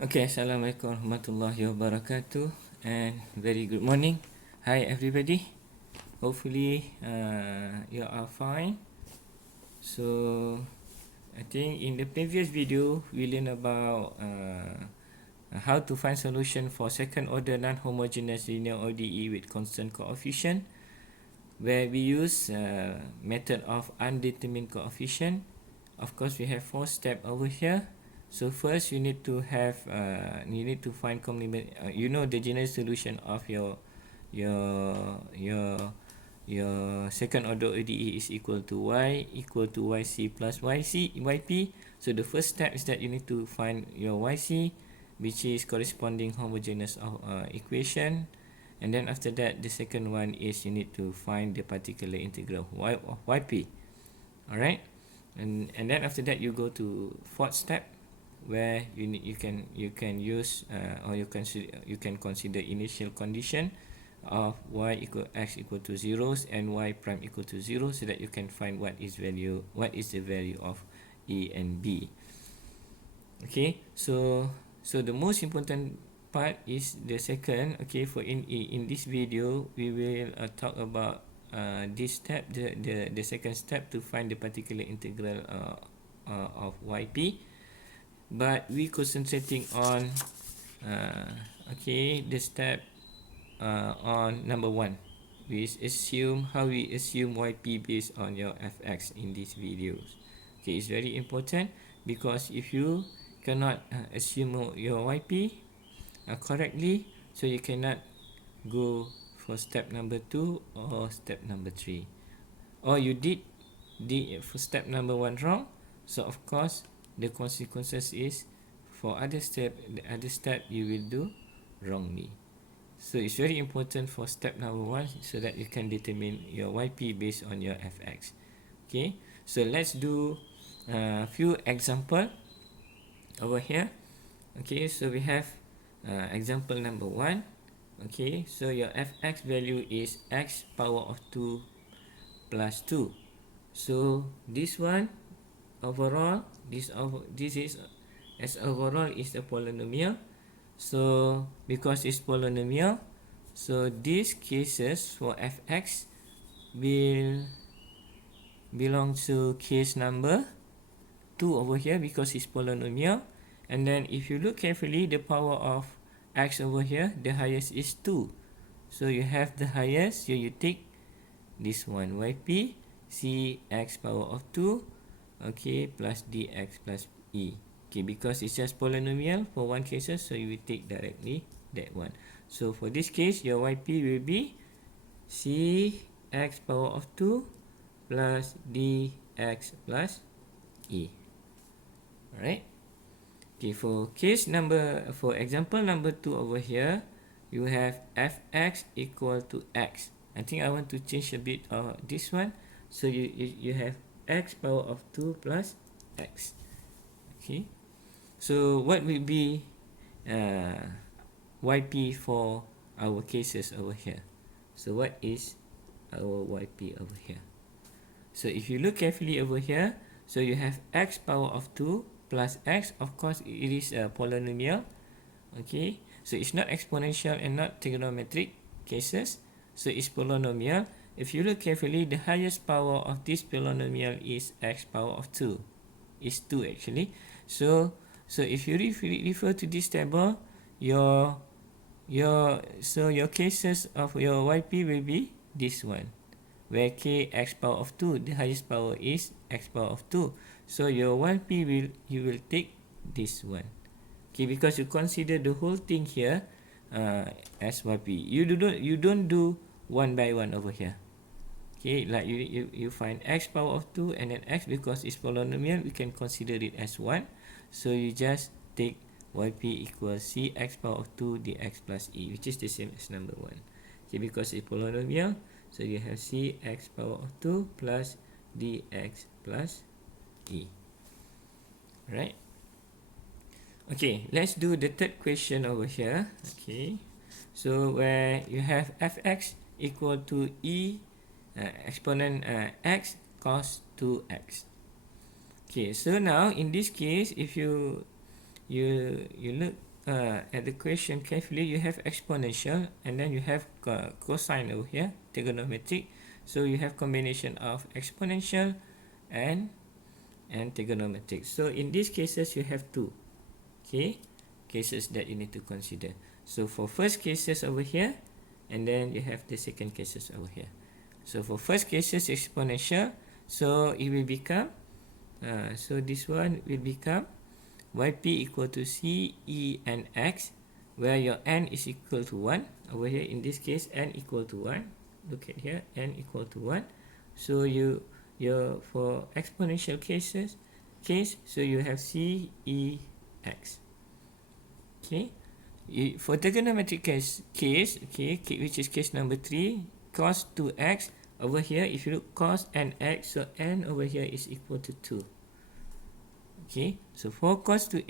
Okay, Assalamualaikum warahmatullahi wabarakatuh and very good morning. Hi everybody. Hopefully you are fine. So I think in the previous video we learned about how to find solution for second order non-homogeneous linear ODE with constant coefficient, where we use method of undetermined coefficient. Of course we have 4 steps over here. So first you need to have you need to find complement. You know the general solution of your your your second order ODE is equal to y equal to yc plus yp. So the first step is that you need to find your yc, which is corresponding homogeneous equation. And then after that, the second one is you need to find the particular integral y of yp. Alright, and then after that you go to fourth step, where you can use or you can consider initial condition of y equal x equal to zeros and y prime equal to 0, so that you can find what is the value of a and b. Okay, so the most important part is the second. Okay, for in this video we will talk about this step, the second step, to find the particular integral of yp, but we concentrating on okay, the step on number 1. We assume how we assume yp based on your fx in these videos. Okay, it's very important, because if you cannot assume your yp correctly, so you cannot go for step number 2 or step number 3, or you did for step number 1 wrong. So of course the consequences is for the other step you will do wrongly. So it's very important for step number 1, so that you can determine your yp based on your fx. Okay, so let's do a few example over here. Okay, so we have example number 1. Okay, so your fx value is x power of 2 plus 2. So this one overall, this is as overall is a polynomial. So because it's polynomial, so these cases for fx will belong to case number 2 over here, because it's polynomial. And then if you look carefully, the power of x over here, the highest is 2. So you have the highest, so you take this one, yp c x power of 2, okay, plus dx plus e. Okay, because it's just polynomial for one cases, so you will take directly that one. So for this case, your yp will be c x power of 2 plus dx plus e. Alright. Okay, for example number 2 over here, you have fx equal to x. I think I want to change a bit this one. So you have x power of 2 plus x. Okay, so what will be yp for our cases over here? So what is our yp over here? So if you look carefully over here, so you have x power of 2 plus x. Of course it is a polynomial. Okay, so it's not exponential and not trigonometric cases, so it's polynomial. If you look carefully, the highest power of this polynomial is x power of 2, is 2 actually. So if you refer to this table, your cases of your yp will be this one, where k x power of 2, the highest power is x power of 2. So your yp you will take this one. Okay, because you consider the whole thing here as yp. You don't do one by one over here. Okay, like you find x power of 2 and then x, because it's polynomial, we can consider it as 1. So you just take yp equals c x power of 2 dx plus e, which is the same as number 1. Okay, because it's polynomial, so you have c x power of 2 plus dx plus e. Right? Okay, let's do the third question over here. Okay, so where you have fx equal to e exponent x cos 2x. Okay, so now in this case, if you look at the question carefully, you have exponential and then you have cosine over here, trigonometric. So you have combination of exponential and trigonometric. So in these cases, you have two, okay, cases that you need to consider. So for first cases over here, and then you have the second cases over here. So for first cases exponential, so it will become, so this one will become yp equal to c, e, and x, where your n is equal to 1. Over here, in this case, n equal to 1. Look at here, n equal to 1. So for exponential case, so you have c, e, x. Okay. For trigonometric case, okay, which is case number 3, cos 2x. Over here, if you look cos and x, so n over here is equal to 2. Okay, so for cos to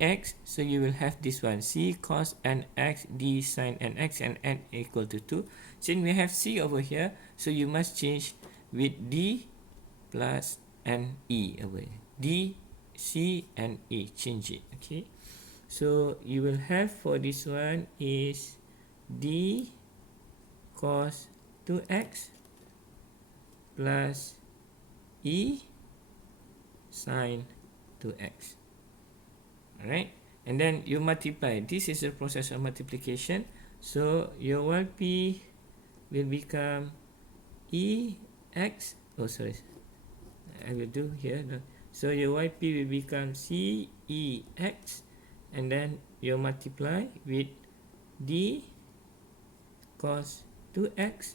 x, so you will have this one, c cos n x, d sin n x, and n equal to 2. Since we have c over here, so you must change with d plus n e over here. D, c, and e, change it, okay. So you will have for this one is d cos 2x plus e sin 2x. Alright, and then you multiply. This is the process of multiplication. So your yp will become ex. Oh, sorry, I will do here. So your yp will become cex, and then you multiply with d cos 2x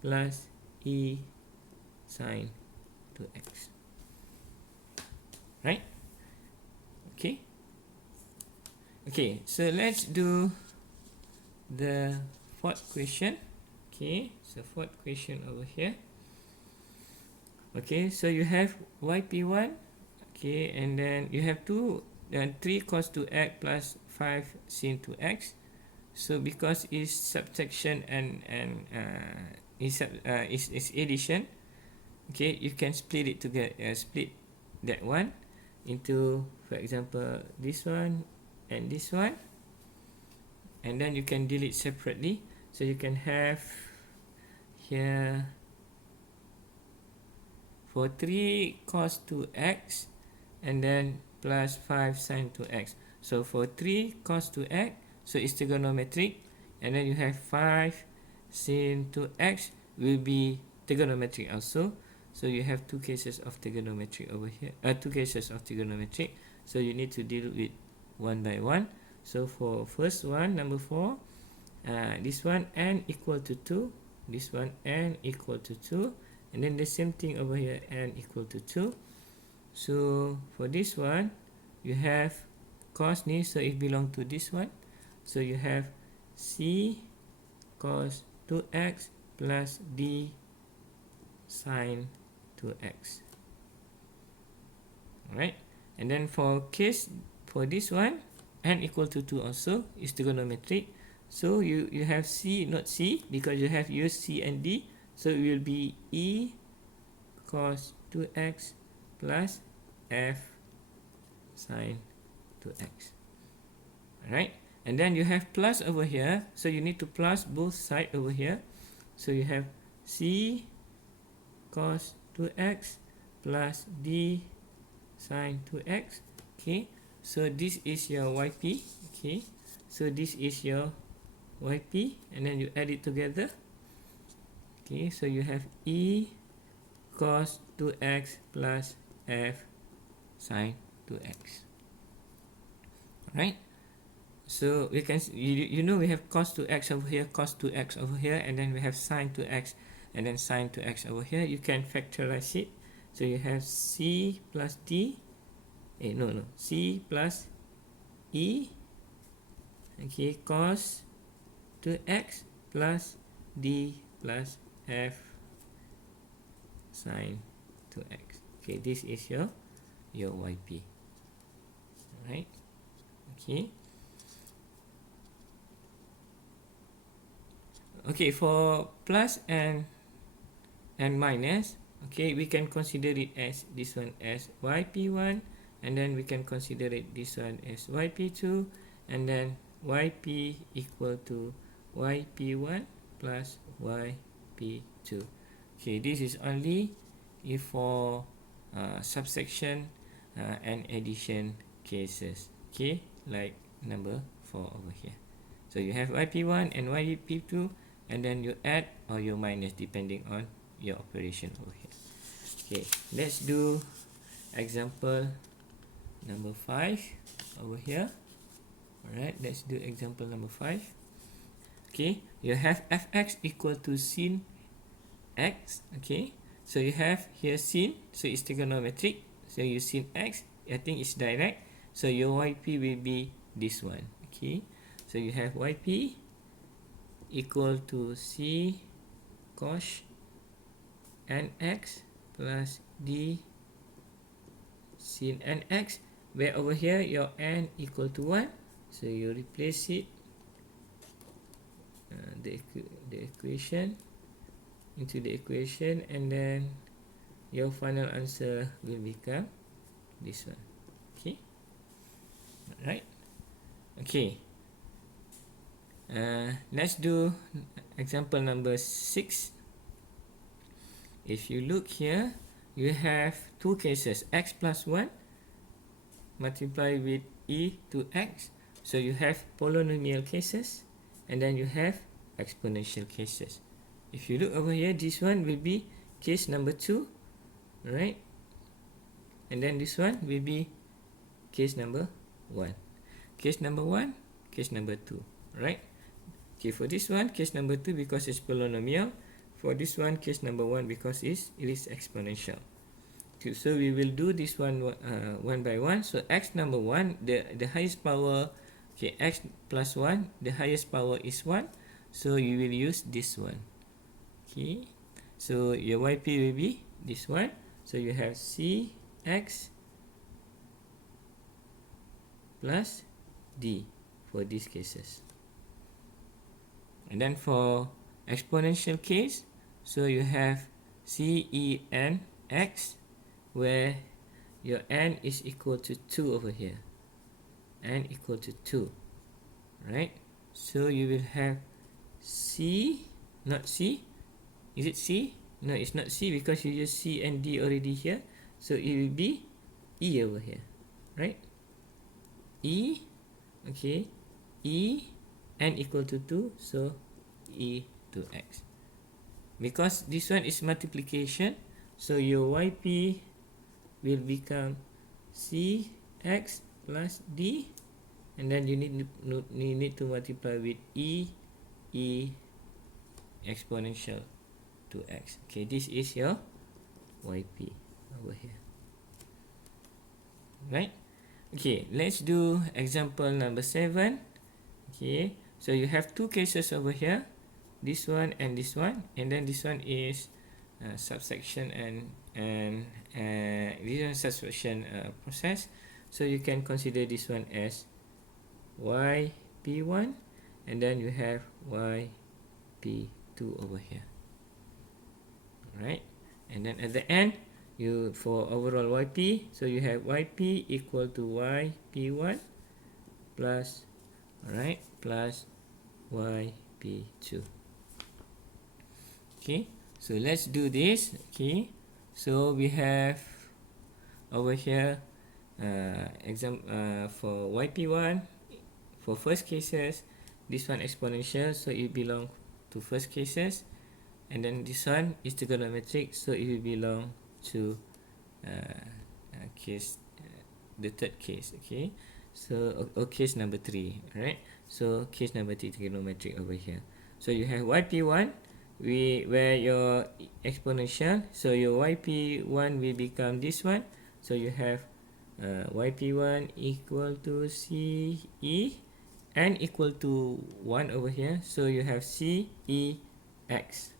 plus e sin 2x. Right? Okay. Okay, so let's do the fourth question. Okay, so fourth question over here. Okay, so you have yp1. Okay, and then you have 3 cos 2x plus 5 sin 2x. So because it's subtraction and is addition, okay, you can split it together, split that one into, for example, this one and this one, and then you can delete separately. So you can have here for 3 cos 2x and then plus 5 sin 2x. So for 3 cos 2x, so it's trigonometric, and then you have 5 sin 2x will be trigonometric also. So you have two cases of trigonometry over here, two cases of trigonometric. So you need to deal with one by one. So for first one, number 4, this one n equal to 2, this one n equal to 2, and then the same thing over here, n equal to 2. So for this one, you have cos ni, so it belongs to this one. So you have c cos 2x plus d sin 2x. Alright, and then for this one, n equal to 2 also is trigonometric. So you have c, not c, because you have used c and d. So it will be e cos 2x plus f sin 2x. Alright, and then you have plus over here, so you need to plus both sides over here. So you have c cos 2x plus d sin 2x. Okay, so this is your yp. Okay, so this is your yp, and then you add it together. Okay, so you have e cos 2x plus f sin 2x. Alright, so we can, you know, we have cos 2x over here, cos 2x over here, and then we have sin 2x and then sin 2x over here. You can factorize it. So you have c plus d, c plus e, okay, cos 2x plus d plus f sin 2x. Okay, this is your yp. Alright, okay. Okay, for plus and minus, okay, we can consider it as this one as yp1, and then we can consider it this one as yp2, and then yp equal to yp1 plus yp2. Okay, this is only if for subsection and addition cases. Okay, like number 4 over here. So you have yp1 and yp2, and then you add or you minus depending on your operation over here. Okay, let's do example number 5 over here. Alright, let's do example number 5. Okay, you have fx equal to sin x. Okay, so you have here sin, so it's trigonometric. So you sin x, I think it's direct. So your yp will be this one. Okay, so you have yp equal to c cos nx plus d sin nx, where over here your n equal to 1. So you replace it, the equation into the equation, and then your final answer will become this one. Okay, right? Okay, let's do example number 6. If you look here, you have two cases, x plus 1 multiply with e to x. So you have polynomial cases, and then you have exponential cases. If you look over here, this one will be case number 2, right? And then this one will be case number 1. Case number 1, case number 2, right? Okay, for this one, case number 2 because it's polynomial. For this one, case number 1 because it is exponential. Okay, so we will do this one one by one. So x number 1, the highest power, okay, x plus 1, the highest power is 1. So you will use this one. Okay, so your yp will be this one. So you have cx plus d for these cases. And then for exponential case, so you have CENX, where your n is equal to 2 over here. N equal to 2, right? So you will have C, not C. Is it C? No, it's not C because you use C and D already here. So it will be E over here, right? E, okay, E, n equal to 2, so e to x. Because this one is multiplication, so your yp will become cx plus d, and then you need to multiply with e exponential to x. Okay, this is your yp over here, right? Okay, let's do example number 7. Okay, so you have two cases over here, this one and this one, and then this one is subsection and this one subsection process. So you can consider this one as yp1, and then you have yp2 over here, right? And then at the end, you for overall yp, so you have yp equal to yp1 plus, alright, plus yp2. Okay, so let's do this. Okay, so we have over here for yp1 for first cases, this one exponential, so it belong to first cases, and then this one is trigonometric, so it will belong to case the third case. Okay, so or case number 3, right? So case number 3 trigonometric over here. So you have yp1 where your exponential, so your yp1 will become this one. So you have yp1 equal to ce, n equal to 1 over here, so you have cex.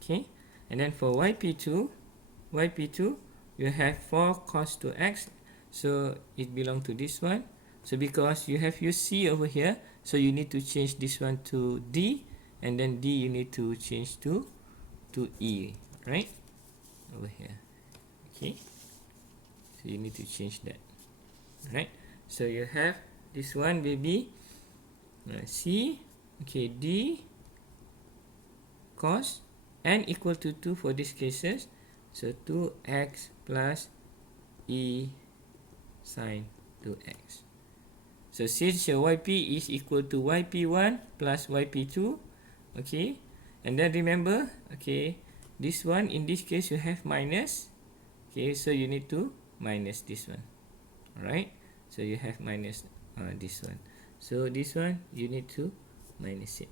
Okay, and then for yp2 you have 4 cos 2x, so it belongs to this one. So because you have used c over here, so you need to change this one to d, and then d you need to change to e, right, over here. Okay, so you need to change that, right? So you have this one will be C, okay, D cos n equal to 2 for these cases. So 2x plus E sin 2x. So since your YP is equal to YP1 plus YP2, okay, and then remember, okay, this one in this case you have minus, okay, so you need to minus this one. Alright, so you have minus this one. So this one you need to minus it,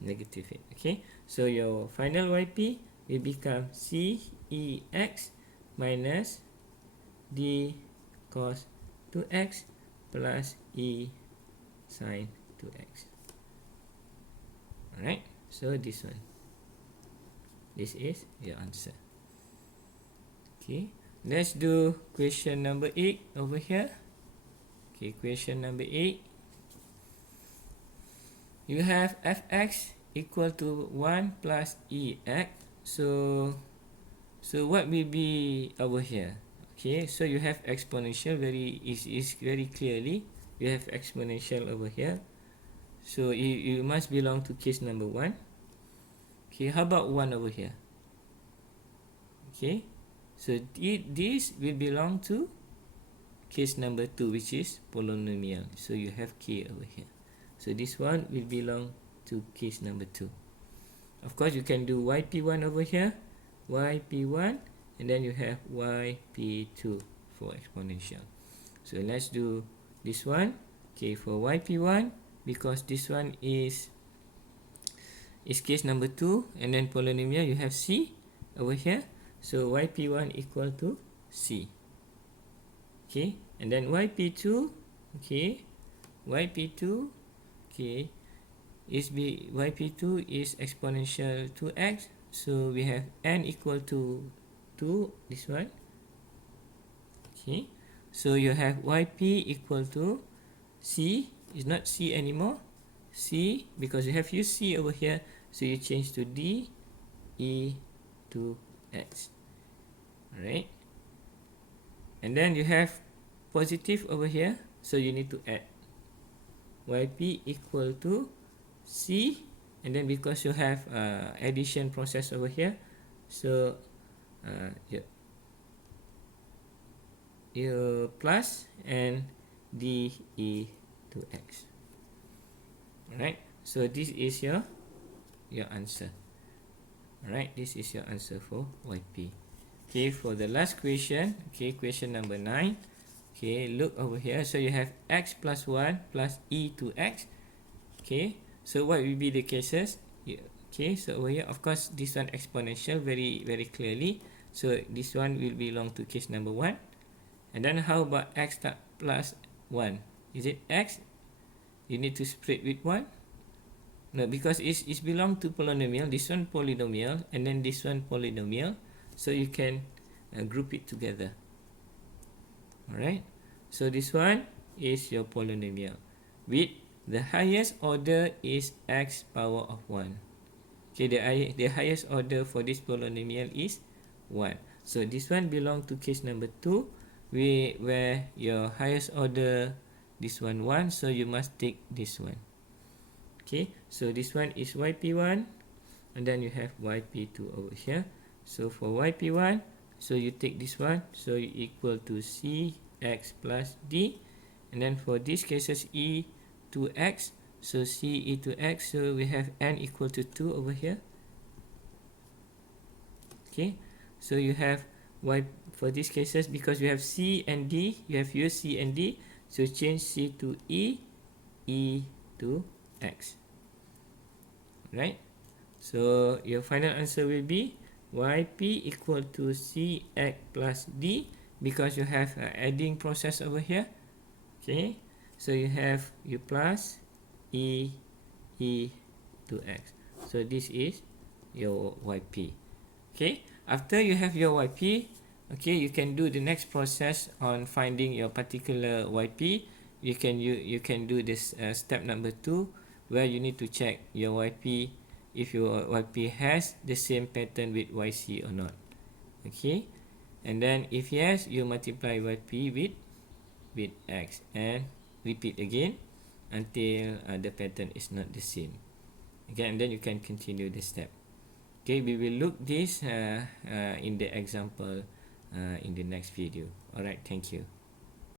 negative it. Okay, so your final YP will become CEX minus D cos 2x plus E sin 2x. Alright, so this one, this is your answer. Okay, let's do question number 8 over here. Okay, question number 8. You have fx equal to 1 plus ex. So what will be over here? Okay, so you have exponential, is very clearly you have exponential over here. So you must belong to case number 1. Okay, how about 1 over here? Okay, so this will belong to case number 2, which is polynomial. So you have k over here. So this one will belong to case number 2. Of course, you can do yp1 over here, yp1, and then you have yp2 for exponential. So let's do this one. Okay, for yp1, because this one is case number 2, and then polynomial, you have c over here. So yp1 equal to c. Okay, and then yp2, okay, yp2, okay, yp2 is exponential 2x. So we have n equal to 2, this one. Okay, so you have yp equal to c, is not c anymore, c, because you have used c over here, so you change to d e to x. Alright, and then you have positive over here, so you need to add yp equal to c, and then because you have addition process over here, so you plus and d e to x. Alright, so this is your answer. Alright, this is your answer for yp. Okay, for the last question, okay, question number 9. Okay, look over here. So you have x plus 1 plus e to x. Okay, so what will be the cases? Okay, so over here, of course, this one exponential very clearly. So this one will belong to case number 1. And then how about x plus 1? Is it x? You need to split with 1? No, because it's belong to polynomial. This one polynomial, and then this one polynomial. So you can group it together. Alright, so this one is your polynomial with the highest order is x power of 1. Okay, the highest order for this polynomial is 1. So this one belong to case number 2, where your highest order, this one 1, so you must take this one. Okay, so this one is yp1, and then you have yp2 over here. So for yp1, so you take this one, so you equal to cx plus d, and then for these cases e to x, so c e to x, so we have n equal to 2 over here. Okay, so you have y for these cases, because you have c and d, you have used c and d, so change c to e to x. Right, so your final answer will be yp equal to cx plus d, because you have adding process over here. Okay, so you have plus e to x. So this is your yp. Okay, after you have your yp, okay, you can do the next process on finding your particular yp. You can do this step number 2, where you need to check your yp, if your yp has the same pattern with yc or not. Okay, and then if yes, you multiply yp with x, and repeat again until the pattern is not the same. Okay, and then you can continue the step. Okay, we will look this in the example in the next video. Alright, thank you.